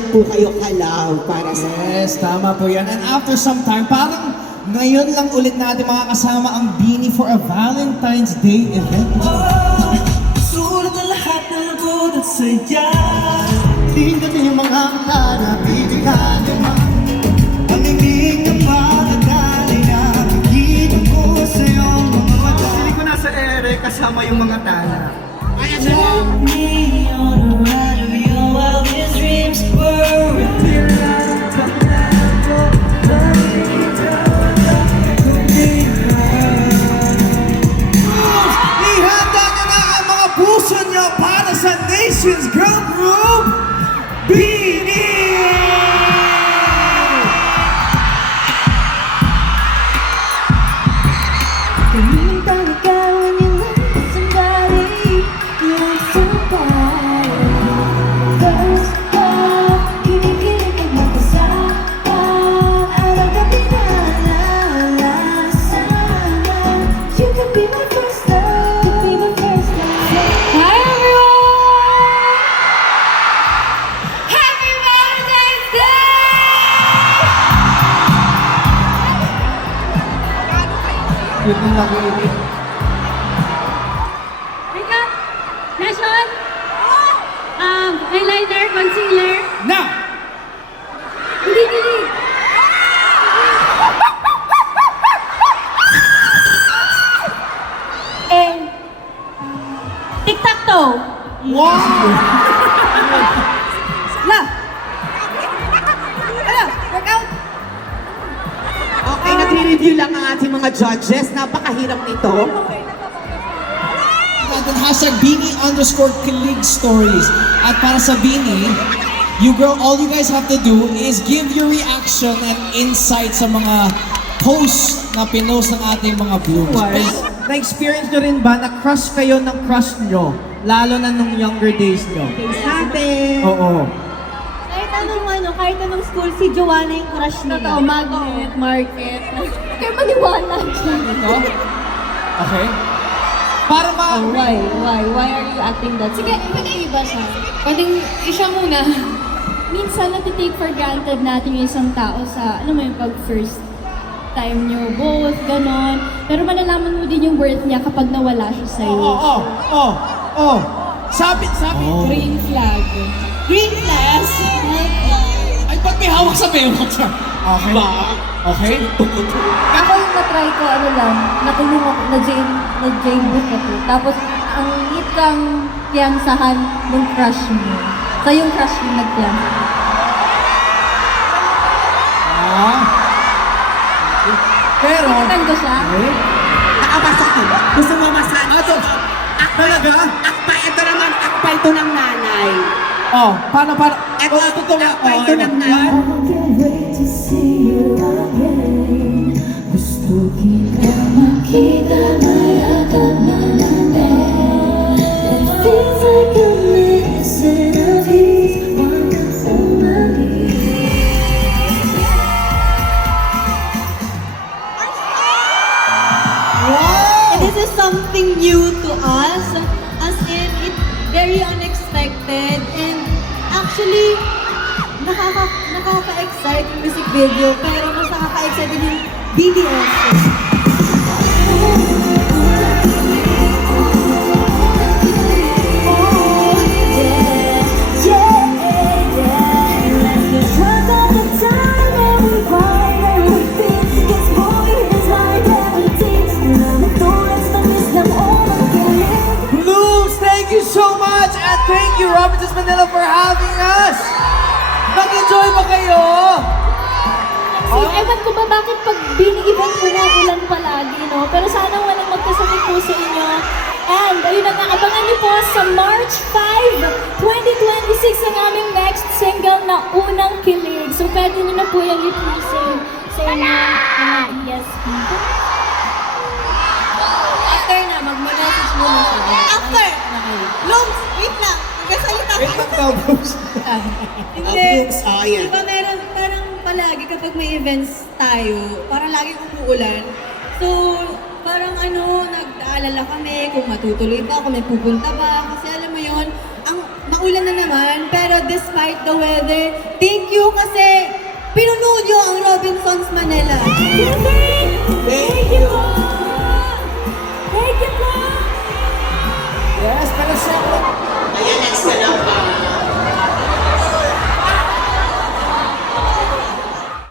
balik po kayo kalaw para sa... Yes, tama po yan. And after some time, parang ngayon lang ulit natin makakasama ang Beanie for a Valentine's Day event. Sulat na lahat ng labo at saya. Tingnan yung mga mata na bibigyan naman. Pamimig na pagkakali na pagkita ko sa iyong mga mata. Hindi ko nasa ere kasama yung mga tala. Take me on a ride of your wildest dreams were Ihanda nyo na ang mga puso nyo para sa Nation's Girl Group, Beanie! Kaming taligawan you like somebody, you like somebody. First love, kinikilig ka magkasama. Araw gabi na nalalasama. You could be my first love, you could be my first love. Hi everyone! Happy Valentine's Day! Yun yung nag-iinit. Teka, Nation? Eyeliner, concealer. Now! Hindi kilig. And, tic-tac-toe. Wow! La! Ano? Workout? Okay, nagre-review lang ang ating mga judges. Napakahirap nito. Natin hashtag Beanie_Kilig Stories. At para sa Beanie, all you guys have to do is give your reaction and insight sa mga posts na pinost ng ating mga blooms. Na-experience nyo rin ba na crush kayo ng crush nyo? Lalo na nung younger days nyo. Sabi. Oo. Kahit anong school, si Joanna yung crush nila. Totoo, magnet, market. Kaya maniwala siya. Ito? Okay. Para Why? Why are you acting that? Sige, iba siya. Pwedeng siya muna. Minsan natitake for granted natin yung isang tao sa, alam mo yung pag first time nyo, both, ganon. Pero malalaman mo din yung worth niya kapag nawala siya sa'yo. Sabi. Green flag. Green flash! Ay, ba't may hawak sa bewak siya? Okay. Okay. Ako yung na-try ko, nakulong ako, na-jailbook ako. Tapos, ang hit kang piyansahan ng crush mo. So, yung crush mo nagpiyansa. Pero, Kitan ko siya. Nakabasa ko. Gusto mo masabi? talaga? Akpa, ito naman. Akpa ito ng nanay. Paano? Ito, akpa ito ng nanay. Can't wait to see you again. Gusto kita makita, mayakap na natin. It feels like I'm missing a piece, one on my knees. Wow! This is something new to us, as in, it's very unexpected, and actually, nakaka-excite yung music video, pero mas nakaka-excite yung BTS. Blooms, thank you so much! And thank you, Roberts Manila, for having us! Nag-enjoy ba kayo? Ewan ko ba bakit pag bini-event umuulan palagi, no? Pero sana walang magkasakit po sa inyo. And ayun na nga, abangan niyo po sa March 5, 2026 ang aming next single na Unang Kilig. So pwede niyo na po yung i-present sa inyo mga ESP. After na, mag-message muna siya. After! Lums, wait lang. Magkasalita Wait lang daw, Bruce. Hindi. Ayan. Diba meron, parang palagi kapag may events tayo, parang laging umuulan. So, parang nag-aalala kami kung matutuloy ba, kung may pupunta ba. Kasi alam mo yon, ang mga maulan na naman, pero despite the weather, thank you kasi pinuno nyo ang Robinsons Manila. Thank you po! Thank you po! Yes, pero syempre, Ayan, next ka na pa.